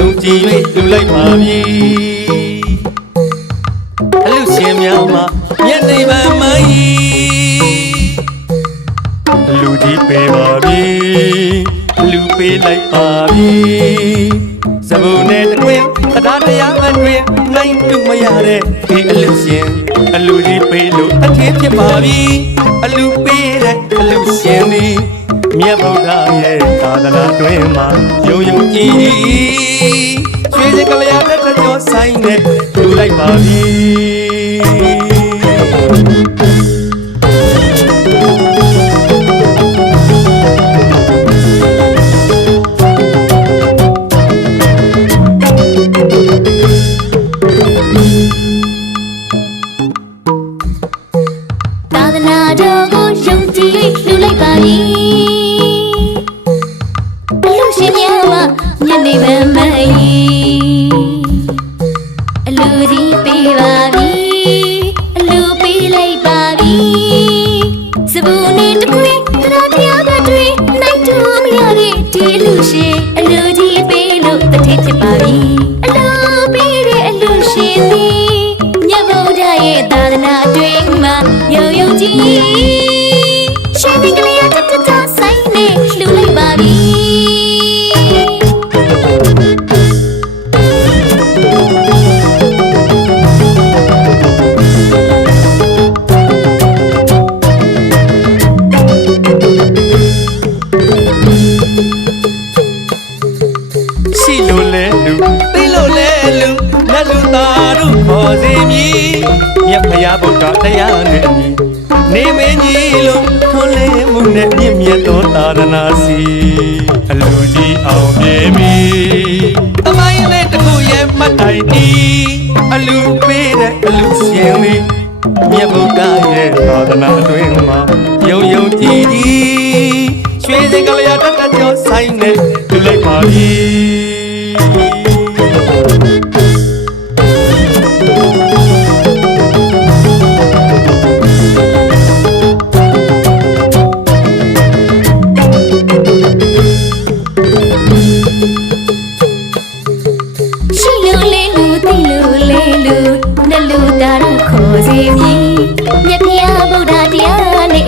တော်ကိုယုံကြည်၍လူလိုက်ပါပြီအလူရှင်များမှာမျက်နှိပ်ပံမကြီးလူကြီးပေးပါပြီလူပေးလိုက်ပါပြီစဘူနဲ့တကွင်းတရားတရားမတွင်နိုင်တူမရတဲ့ဒီအလူရှင်အလူကြီးပေးလို့အထင်ဖြစ်ပါပြီအလူပေးတဲ့အလူ ရှင်သည်မြတ်ဗုဒ္ဓရဲ့သာသနာတွင်မှာယုံယုံကြည်ကြည်ရွှေစကလျာတက်တဲ့ကြောဆိုင်နဲ့လူလိုက်ပါပြီ ကြီးပေးပါပြီအလူပေးလိုက်ပါပြီစပူနဲ့တခွေတရားတရားဘတ်တွေနိုင်တူမရတဲ့ဒီအလူရှင်အလူကြီးပေးလို့တတိဖြစ်ပါပြီအလူပေးတဲ့အလူရှင်သည်မြတ်ဗုဒ္ဓရဲ့သာသနာအတွင်းမှာယုံယုံကြည်ရှင်မင်္ဂလာတတတဆိုင်နဲ့လှူလိုက်ပါပြီ လို့လဲလူနတ်လူသားတို့ခေါ်စီမည်မြတ်ဖရာဗုဒ္ဓတရားနဲ့အညီနေမင်းကြီးလို့ထွန်းလင်းမှုနဲ့မြင့်မြတ်သောသာသနာစီအလူကြီးအောင်မြင်ပြီတမိုင်းလေးတစ်ခုရဲ့မှတ်တိုင်ဒီအလူပေးတဲ့အလူရှင်လေးမြတ်ဗုဒ္ဓရဲ့သာသနာအတွင်းမှာယုံယုံကြည်ကြည်ရွှေစင်ကလျာတက်တက်ကြောဆိုင်နဲ့လူလိုက်ပါပြီ လို့လေလူသိလို့လေလူနတ်လူသားတို့ခေါ်စီမည်မြတ်ဖျားဗုဒ္ဓတရားနဲ့